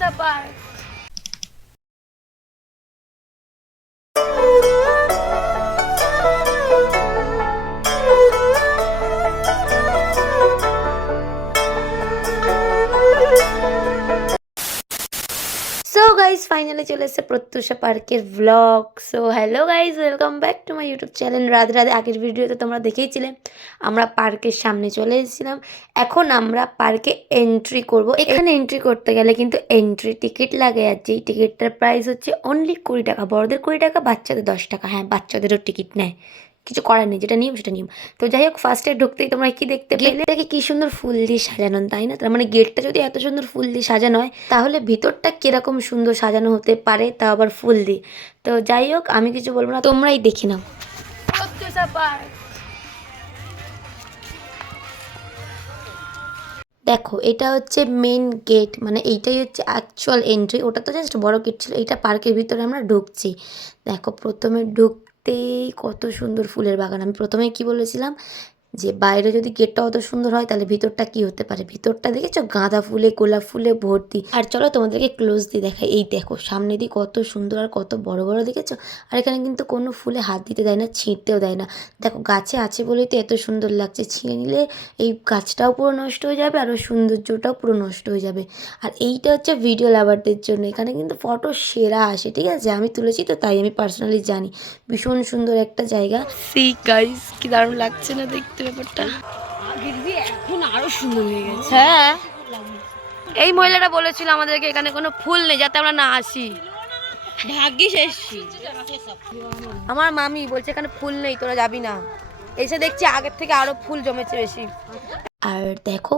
Puttusa Park. So guys finally চলে এসেছে প্রত্যুষা পার্কের blog. So hello guys, welcome back to my YouTube channel Radhe Radhe. আগের ভিডিওতে তোমরা দেখেইছিলে আমরা পার্কের সামনে চলে এসেছিলাম। এখন আমরা পার্কে এন্ট্রি করব। এখানে এন্ট্রি করতে গেলে কিন্তু এন্ট্রি টিকিট লাগে, আর যেই টিকিটটার প্রাইস হচ্ছে অনলি 20 টাকা। বড়দের 20 টাকা, বাচ্চাদের 10 টাকা। হ্যাঁ, বাচ্চাদেরও টিকিট নেয়, কিছু করার নেই, যেটা নিয়ম সেটা নিয়ম। তো যাই হোক, ফার্স্টে ঢুকতেই তোমরা কি দেখতে পেলে, দেখে কি সুন্দর ফুল দিয়ে সাজানো, তাই না? তার মানে গেটটা যদি এত সুন্দর ফুল দিয়ে সাজানো হয়, তাহলে ভিতরটা কিরকম সুন্দর সাজানো হতে পারে, তা আবার ফুল দিয়ে। তো যাই হোক, আমি কিছু বলবো না, তোমরাই দেখে নাও। দেখো, এটা হচ্ছে মেন গেট, মানে এইটাই হচ্ছে অ্যাকচুয়াল এন্ট্রি। ওটা তো জাস্ট বড় গেট ছিল, এটা পার্কের ভিতরে আমরা ঢুকছি। দেখো, প্রথমে ঢুকতেই কত সুন্দর ফুলের বাগান। আমি প্রথমে কি বলেছিলাম, যে বাইরে যদি গেটটা অত সুন্দর হয়, তাহলে ভিতরটা কি হতে পারে। ভিতরটা দেখেছো, গাঁদা ফুলে গোলাপ ফুলে ভর্তি। আর চলো তোমাদেরকে ক্লোজ দিয়ে দেখাই। এই দেখো, সামনে দিয়ে কত সুন্দর আর কত বড় বড়, দেখেছো? আর এখানে কিন্তু কোনো ফুলে হাত দিতে দেয় না, ছিঁড়তেও দেয় না। দেখো, গাছে আছে বলেই তো এত সুন্দর লাগছে। ছিঁড়ে নিলে এই গাছটাও পুরো নষ্ট হয়ে যাবে, আর ওর সৌন্দর্যটাও পুরো নষ্ট হয়ে যাবে। আর এইটা হচ্ছে ভিডিও লাভারদের জন্য। এখানে কিন্তু ফটো সেরা আসে, ঠিক আছে? আমি তুলেছি তো, তাই আমি পার্সোনালি জানি। ভীষণ সুন্দর একটা জায়গা। সি গাইস, কি দারুণ লাগছে না দেখতে ব্যাপারটা? এখন আরো সুন্দর হয়ে গেছে। হ্যাঁ, এই মহিলাটা বলেছিল আমাদেরকে এখানে কোনো ফুল নেই, যাতে আমরা না আসি। ভাগ্যিস এসছি। আমার মামি বলছে এখানে ফুল নেই, তোরা যাবি না। এসে দেখছি আগের থেকে আরো ফুল জমেছে বেশি। আর দেখো,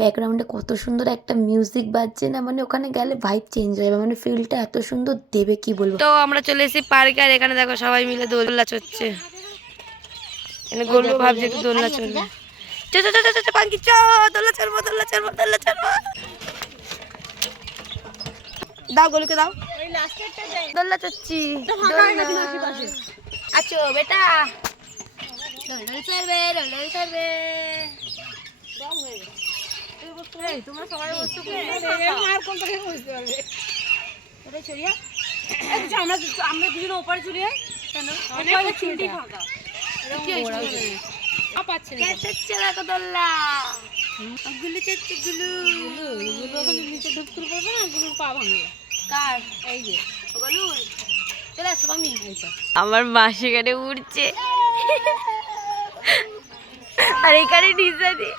ব্যাকগ্রাউন্ডে কত সুন্দর একটা মিউজিক বাজছে না, মানে ওখানে গেলে ভাইব চেঞ্জ হয়ে যাবে, মানে ফিলটা এত সুন্দর দেবে কি বলবো। তো আমরা চলে এসেছি পার্কে, আর এখানে দেখো সবাই মিলে দোলনা চড়ছে। এখানে গল্প ভাবছে তো দোলনা চলবে। চো চো চো চো চো পাঙ্কি চো, দোলনা চড়বো দোলনা চড়বো দোলনা চড়বো। দাও গলুকে দাও, দোলনা চড়ছি। আছো বেটা, দোলনা চড়বে দোলনা চড়বে। তোমরা সবাই বসছো, আর কোন থেকে বুঝতে পারবে? ওটাই ছড়িয়া আমরা দুজন ওপারে চলে যাই। কেন? অনেক চুলটি ফাঁকা। কি হয়েছে? পাচ্ছে না। চড়ছে দেখো দোলনা। গুলু চড়ছে গুলু। গুলু এখন নিচে ঢুকতে পারবে না, গুলুর পা ভাঙবে। কার? এই যে গলু। চলে আসো মামি। আমার মাসি এখানে উঠছে, আর এখানে ডিজে দি।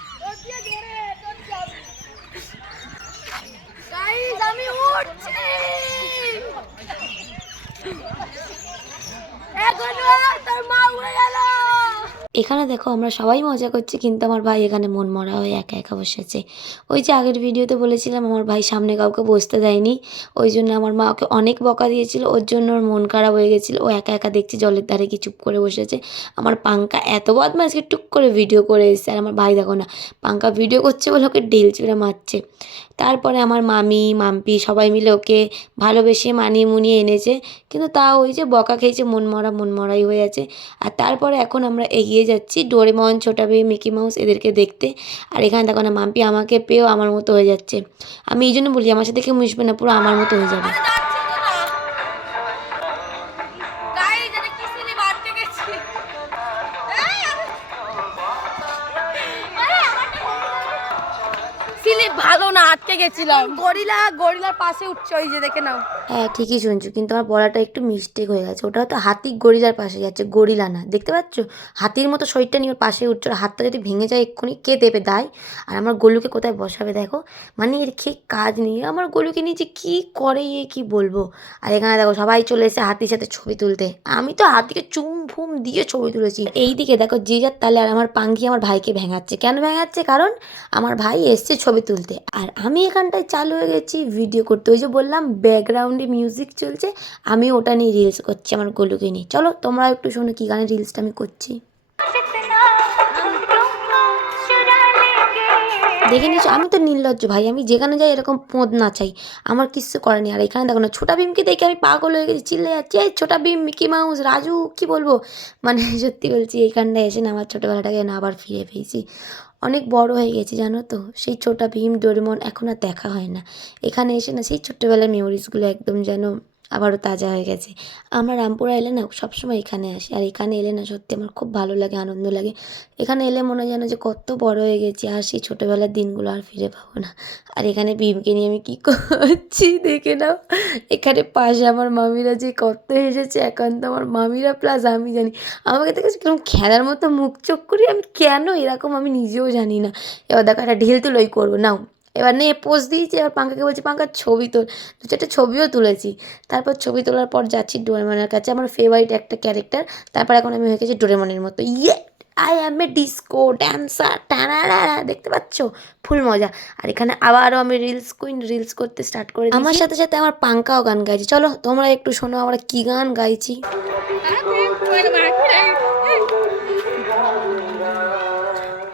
গাইস, আমি উঠছি। এখন তোর মা উড়ে গেল। এখানে দেখো, আমরা সবাই মজা করছি, কিন্তু আমার ভাই এখানে মন মরা হয়ে একা একা বসেছে। ওই যে আগের ভিডিওতে বলেছিলাম, আমার ভাই সামনে কাউকে বসতে দেয়নি, ওই জন্য আমার মা ওকে অনেক বকা দিয়েছিল। ওর জন্য ওর মন খারাপ হয়ে গেছিলো। ও একা একা দেখছি জলের ধারে কি চুপ করে বসেছে। আমার পাঙ্কা এত বদমাইশকে টুক করে ভিডিও করে এসেছে, আর আমার ভাই দেখো না, পাঙ্কা ভিডিও করছে বলে ওকে ঢিল ছুঁড়ে মারছে। তারপরে আমার মামি মাম্পি সবাই মিলে ওকে ভালোবেসে মানিয়ে মুনিয়ে এনেছে, কিন্তু তাও ওই যে বকা খেয়েছে, মন মরাই হয়ে আছে। আর তারপরে এখন আমরা এগিয়ে যাচ্ছি Doraemon, Chhota Bheem, Mickey mouse এদেরকে দেখতে। আর এখানে দেখো না, মাম্পি আমাকে পেয়েও আমার মতো হয়ে যাচ্ছে। আমি এই জন্য বলি, আমার সাথে কেউ মিশবে না, পুরো আমার মতো হয়ে যাবে। ভালো না, আটকে গেছিলাম। গরিলার পাশে উঠছে, ওই যে দেখে নাও। হ্যাঁ, ঠিকই শুনছো, কিন্তু আমার বলাটা একটু মিস্টেক হয়ে গেছে। ওটা হয়তো হাতি গরিলার পাশে যাচ্ছে, গরিলা না। দেখতে পাচ্ছ, হাতির মতো শরীরটা নিয়ে ওর পাশে উঠছে। হাতটা যদি ভেঙে যায় এক্ষুনি কে দেবে দায়? আর আমার গলুকে কোথায় বসাবে দেখো, মানে এর খেয়ে কাজ নিয়ে আমার গলুকে নিয়ে যে কী করে এ কি বলবো। আর এখানে দেখো সবাই চলে এসে হাতির সাথে ছবি তুলতে। আমি তো হাতিকে চুম ফুম দিয়ে ছবি তুলেছি। এইদিকে দেখো যে যার তালে, আর আমার পাঙ্কি আমার ভাইকে ভেঙাচ্ছে। কেন ভেঙাচ্ছে? কারণ আমার ভাই এসছে ছবি তুলতে, আর আমি এখানটায় চালু হয়ে গেছি ভিডিও করতে। ওই যে বললাম, ব্যাকগ্রাউন্ডে মিউজিক চলছে, আমি ওটা নিয়ে রিলস করছি আমার গলুকে নিয়ে। চলো তোমরা একটু শোনো কী গানে রিলসটা আমি করছি। দেখে নিচ্ছ, আমি তো নির্লজ্জ ভাই, আমি যেখানে যাই এরকম পোঁদ না চাই, আমার কিচ্ছু করেনি। আর এখানে দেখো না, ছোটা ভীমকে দেখে আমি পাগল হয়ে গেছি, চিল্লে যাচ্ছি, এই ছোটা ভীম, মিকি মাউস, রাজু, কি বলবো। মানে সত্যি বলছি, এইখানটায় এসে না আমার ছোটোবেলাটাকে না আবার ফিরে পেয়েছি। অনেক বড় হয়ে গেছি জানো তো, সেই ছোটা ভীম ডোরেমন এখন আর দেখা হয় না। এখানে এসে না সেই ছোট্টবেলার মেমোরিজগুলো একদম যেন আবারও তাজা হয়ে গেছে। আমরা রামপুরা এলে না সবসময় এখানে আসি, আর এখানে এলে না সত্যি আমার খুব ভালো লাগে, আনন্দ লাগে। এখানে এলে মনে হয় যেন যে কত বড় হয়ে গেছি, আর সেই ছোটোবেলার দিনগুলো আর ফিরে পাবো না। আর এখানে ভীমকে নিয়ে আমি কী করছি দেখে নাও। এখানে পাশে আমার মামিরা যে কত এসেছে, একান্ত আমার মামিরা প্লাস আমি জানি। আমাকে দেখেছি কিরকম খেলার মতো মুখ চোখ করি, আমি কেন এরকম আমি নিজেও জানি না। এবার দেখো একটা ঢিল তুলোই করবো নাও, এবার নিয়ে পোজ দিয়েছি। এবার পাঙ্কাকে বলছি পাঙ্কার ছবি তোল, দু চারটে ছবিও তুলেছি। তারপর ছবি তোলার পর যাচ্ছি ডোরেমনের কাছে, আমার ফেভারিট একটা ক্যারেক্টার। তারপর এখন আমি হয়ে গেছি ডোরেমনের মতো, ইয়ে I am A disco dancer টানা, দেখতে পাচ্ছ ফুল মজা। আর এখানে আবারও আমি রিলস কুইন, রিলস করতে স্টার্ট করে দিয়েছি। আমার সাথে সাথে আমার পাঙ্কাও গান গাইছি, চলো তোমরা একটু শোনো আমরা কী গান গাইছি।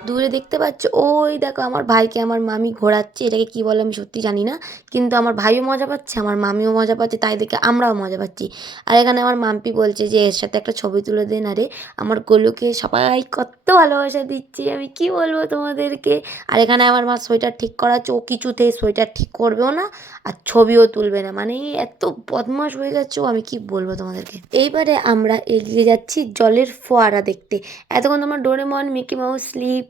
দূরে দেখতে পাচ্ছ ওই দেখো আমার ভাইকে আমার মামি ঘোরাচ্ছে, এটাকে কী বলে আমি সত্যি জানি না, কিন্তু আমার ভাইও মজা পাচ্ছে, আমার মামিও মজা পাচ্ছে, তাই দেখে আমরাও মজা পাচ্ছি। আর এখানে আমার মাম্পি বলছে যে এর সাথে একটা ছবি তুলে দে না রে, আমার গোলুকে সবাই কত ভালোবাসা দিচ্ছে, আমি কি বলবো তোমাদেরকে। আর এখানে আমার মা সোয়েটার ঠিক করাচ্ছে, ও কিছুতে সোয়েটার ঠিক করবেও না আর ছবিও তুলবে না, মানে এত বদমাশ হয়ে যাচ্ছে ও, আমি কি বলবো তোমাদেরকে। এইবারে আমরা এগিয়ে যাচ্ছি জলের ফোয়ারা দেখতে। এতক্ষণ তোমরা ডোরেমন, মিকি মাউস, স্লিপ,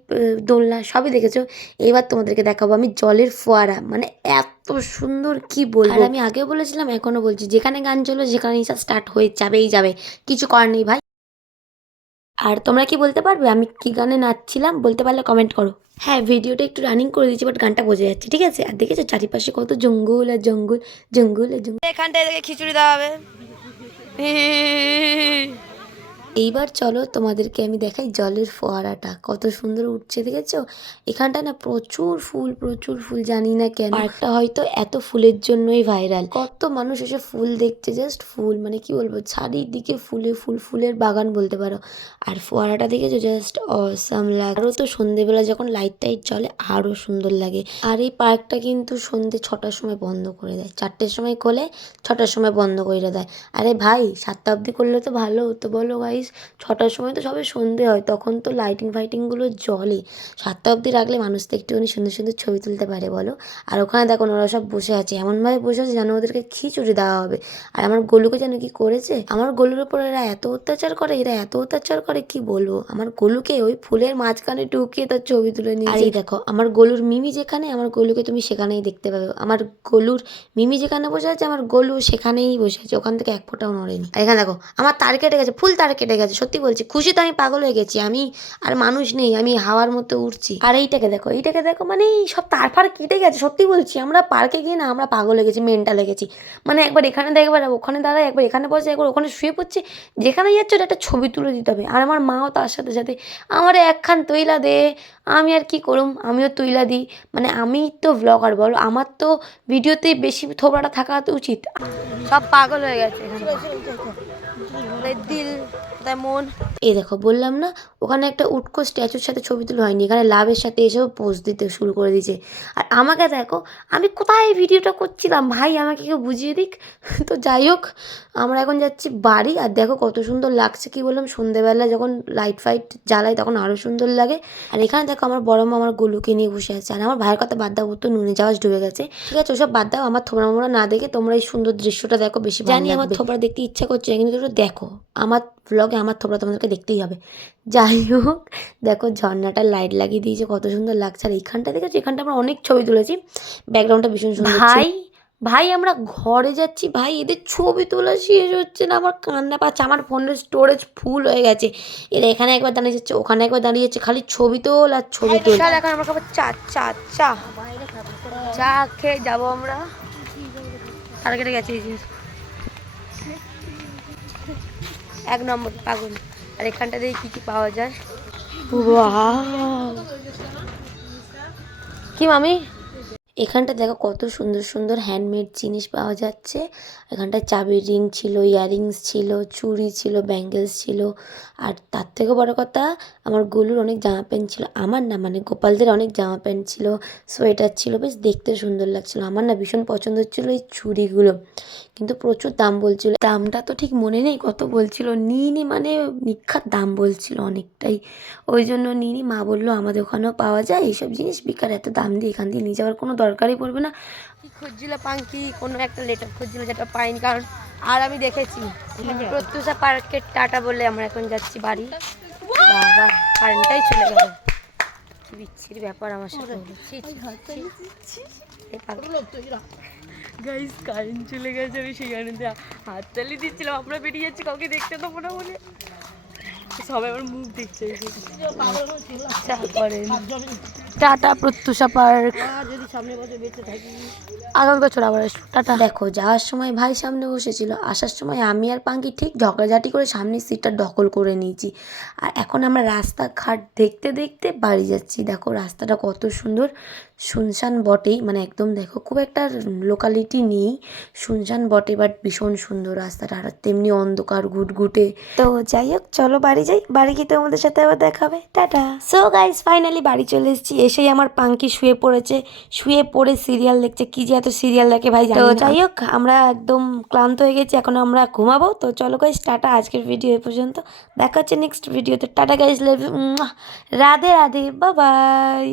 দোলনা সবই দেখেছো, এবার তোমাদেরকে দেখাবো আমি জলের ফোয়ারা, মানে এত সুন্দর কি বলবো। আর আমি আগেও বলেছিলাম এখনও বলছি, যেখানে গান চলো যেখানে ইচ্ছা স্টার্ট হয়ে যাবে, কিছু করার নেই ভাই। আর তোমরা কি বলতে পারবে আমি কি গানে নাচছিলাম? বলতে পারলে কমেন্ট করো। হ্যাঁ, ভিডিওটা একটু রানিং করে দিচ্ছি, বাট গানটা বোঝা যাচ্ছে, ঠিক আছে। আর দেখেছো চারিপাশে কত জঙ্গল আর জঙ্গল, জঙ্গল আর জঙ্গল। এখানটায় খিচুড়ি দেওয়া হবে। এইবার চলো তোমাদেরকে আমি দেখাই জলের ফোয়ারাটা কত সুন্দর উঠছে, দেখেছো? এখানটা না প্রচুর ফুল, প্রচুর ফুল, জানি না কেন পার্কটা হয়তো এত ফুলের জন্যই ভাইরাল। কত মানুষ এসে ফুল দেখছে, জাস্ট ফুল, মানে কি বলবো, চারিদিকে ফুলে ফুল, ফুলের বাগান বলতে পারো। আর ফোয়ারাটা দেখেছো, জাস্ট অসাম লাগে। আরও তো সন্ধেবেলা যখন লাইট টাইট জ্বলে আরও সুন্দর লাগে। আর এই পার্কটা কিন্তু সন্ধে 6টার সময় বন্ধ করে দেয়, 4টের সময় খোলে, 6টার সময় বন্ধ করে দেয়। আরে ভাই 7টা অবধি করলে তো ভালো হতো বলো গাইস, 6টার সময় তো সবে সন্ধে হয়, তখন তো লাইটিং ফাইটিংগুলো জ্বলে। 7টা অবধি রাখলে মানুষ তো একটুখানি সুন্দর সুন্দর ছবি তুলতে পারে বলো। আর ওখানে দেখো ওরা সব বসে আছে, এমনভাবে বসে আছে যেন ওদেরকে খিচুড়ি দেওয়া হবে। আর আমার গোলুকে যেন কি করেছে, আমার গোলুর ওপর এরা এত অত্যাচার করে, কি বলবো। আমার গোলুকে ওই ফুলের মাঝখানে ঢুকিয়ে তার ছবি তুলে নিয়ে। আর এই দেখো আমার গোলুর মিমি যেখানে, আমার গোলুকে তুমি সেখানেই দেখতে পাবে। আমার গোলুর মিমি যেখানে বসে আছে, আমার গোলু সেখানেই বসে আছে, ওখান থেকে এক ফোঁটাও নড়েনি। আর এখানে দেখো আমার তার কেটে গেছে, ফুল তার কেটে গেছে, সত্যি বলছি খুশি তো আমি পাগল হয়ে গেছি, আমি আর মানুষ নেই, আমি হাওয়ার মতো উড়ছি। আর এইটাকে দেখো, মানে সব তার ফার কেটে গেছে, সত্যি বলছি। আমরা পার্কে গিয়ে না আমরা পাগল হয়ে গেছি, মেন্টাল হয়ে গেছি, মানে একবার এখানে দেয়, একবার ওখানে দাঁড়ায়, একবার এখানে বসে, একবার ওখানে শুয়ে পড়ছে, যেখানে যাচ্ছে ওটা একটা ছবি তুলে দিতে হবে। আর আমার মাও তার সাথে সাথে আমার একখান তৈলা দে, আমি আর কি করুম, আমিও তৈলা দিই, মানে আমি তো ব্লগার বলো, আমার তো ভিডিওতে বেশি থোবড়াটা থাকা তো উচিত। সব পাগল হয়ে গেছে দিল, কোথায় মন। এই দেখো বললাম না, ওখানে একটা উটকো স্ট্যাচুর সাথে ছবি তুলে হয়নি, এখানে লাভের সাথে এসেও পোজ দিতে শুরু করে দিয়েছে। আর আমাকে দেখো আমি কোথায় ভিডিওটা করছিলাম, ভাই আমাকে কেউ বুঝিয়ে দিক। তো যাই হোক, আমরা এখন যাচ্ছি বাড়ি। আর দেখো কত সুন্দর লাগছে, কি বললাম, সন্ধেবেলা যখন লাইট ফাইট জ্বালায় তখন আরও সুন্দর লাগে। আর এখানে দেখো আমার বড় মা আমার গোলুকে নিয়ে বসে আছে। আর আমার ভাইয়ের কথা বাদ দাও, ও তো নুনে জাহাজ ডুবে গেছে, ঠিক আছে ওসব বাদ দাও। আমার থোবড়া মোড়া না দেখে তোমরা এই সুন্দর দৃশ্যটা দেখো, বেশি জানি আমার থোবড়া দেখতে ইচ্ছা করছে না, কিন্তু দেখো আমার ব্লগে আমার থোবড়া তোমাদেরকে দেখতেই হবে। যাই হোক, দেখো ঝর্ণাটা লাইট লাগিয়ে দিয়েছে, কত সুন্দর লাগছে। আর এইখানটা দেখেছো, এখানটা আমরা অনেক ছবি তুলেছি, ব্যাকগ্রাউন্ডটা ভীষণ সুন্দর। ভাই আমরা ঘরে যাচ্ছি, ভাই এদের ছবি তোলা শেষ হচ্ছে না, আমার কান্না পাচ্ছে, আমার ফোনের স্টোরেজ ফুল হয়ে গেছে। এরা এখানে একবার দাঁড়িয়ে যাচ্ছে, ওখানে একবার দাঁড়িয়ে যাচ্ছে, খালি ছবি তোল আর ছবি তোল। এখন আমরা খাবো চা খেয়ে যাবো আমরা। তার কেটে গেছে এই জিনিস 1 নম্বর পাগল। আর এখানটা দিয়ে কি কি পাওয়া যায়, কি মামি এখানটা দেখো কত সুন্দর সুন্দর হ্যান্ডমেড জিনিস পাওয়া যাচ্ছে। এখানটায় চাবির রিং ছিল, ইয়াররিংস ছিল, চুড়ি ছিল, ব্যাঙ্গেলস ছিল। আর তার থেকেও বড় কথা, আমার গোলুর অনেক জামা প্যান্ট ছিল। আমার না, মানে গোপালদের অনেক জামা প্যান্ট ছিল, সোয়েটার ছিল, বেশ দেখতে সুন্দর লাগছিল। আমার না ভীষণ পছন্দ হচ্ছিলো এই চুড়িগুলো, কিন্তু প্রচুর দাম বলছিল। দামটা তো ঠিক মনে নেই কত বলছিল, নিইনি, মানে নিখাত দাম বলছিল অনেকটাই, ওই জন্য নিইনি। মা বললো আমাদের ওখানেও পাওয়া যায় এইসব জিনিস, বিকার এত দাম দিয়ে এখান দিয়ে নিয়ে যাওয়ার কোনো দরকারই পড়বে না। কি খুঁজছিল পাঙ্কি, কোনো একটা লেটার খুঁজছিল, যেটা পাইনি। কারণ আর আমি দেখেছি প্রত্যুষা পার্কের টাটা বলে আমরা এখন যাচ্ছি বাড়ি। বাবা, কারেন্টটাই চলে গেল, কি বিচ্ছিরি ব্যাপার আমার সাথে হলো। গাইস, কারেন্ট চলে গেছে, আমি সেখানে হাততালি দিচ্ছিলাম, আমরা বেরিয়ে যাচ্ছি, কাউকে দেখতে দেবো না বলে। সবাই আমার মুখ দেখছে। টাটা প্রত্যুষা পার্ক, যদি সামনে বছর বেঁচে থাকি আগামী বছর আবার আসবো, টাটা। দেখো, যাওয়ার সময় ভাই সামনে বসেছিল, আসার সময় আমি আর পাঙ্কি ঠিক ঝগড়াঝাটি করে সামনের সিটটা দখল করে নিয়েছি। আর এখন আমরা রাস্তাঘাট দেখতে দেখতে বাড়ি যাচ্ছি। দেখো রাস্তাটা কত সুন্দর, শুনশান বটেই, মানে একদম দেখো খুব একটা লোকালিটি নেই, শুনশান বটে, বাট ভীষণ সুন্দর রাস্তাটা, আর তেমনি অন্ধকার ঘুটঘুটে। তো যাই হোক, চলো বাড়ি যাই, বাড়ি গিয়ে তো আমাদের সাথে আবার দেখা হবে, টাটা। সো গাইস, ফাইনালি বাড়ি চলে এসেছি। এসেই আমার পাঙ্কি শুয়ে পড়েছে, শুয়ে পড়ে সিরিয়াল দেখছে। কি যে এত সিরিয়াল দেখে ভাই জানি না। তো যাই হোক, আমরা একদম ক্লান্ত হয়ে গেছি, এখন আমরা ঘুমাবো। তো চলো গাইস, টাটা, আজকের ভিডিও এ পর্যন্ত, দেখা হচ্ছে নেক্সট ভিডিওতে। Tata guys, love you, Radhe Radhe, bye by.